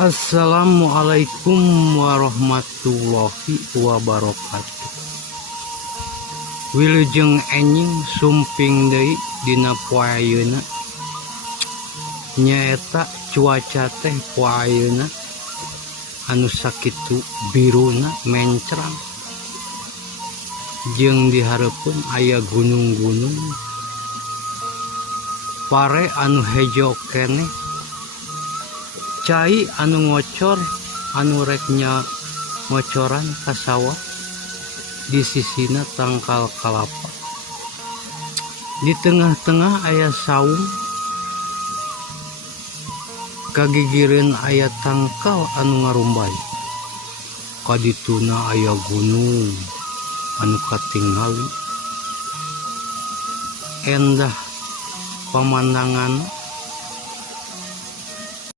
Assalamualaikum warahmatullahi wabarakatuh. Wilujeng enjing sumping deui dina poe ayeuna. Nyaeta cuaca teh poe ayeuna anu sakitu biruna mencrang. Jeung dihareupeun aya gunung-gunung. Pare anu hejo keneh. Cai anu ngocor anu reknya ngocoran ka sawah di sisina tangkal kalapa. Di tengah-tengah aya saung, kagigireun aya tangkal anu ngarumbay. Kadituna aya gunung anu katingali. Endah pamandangan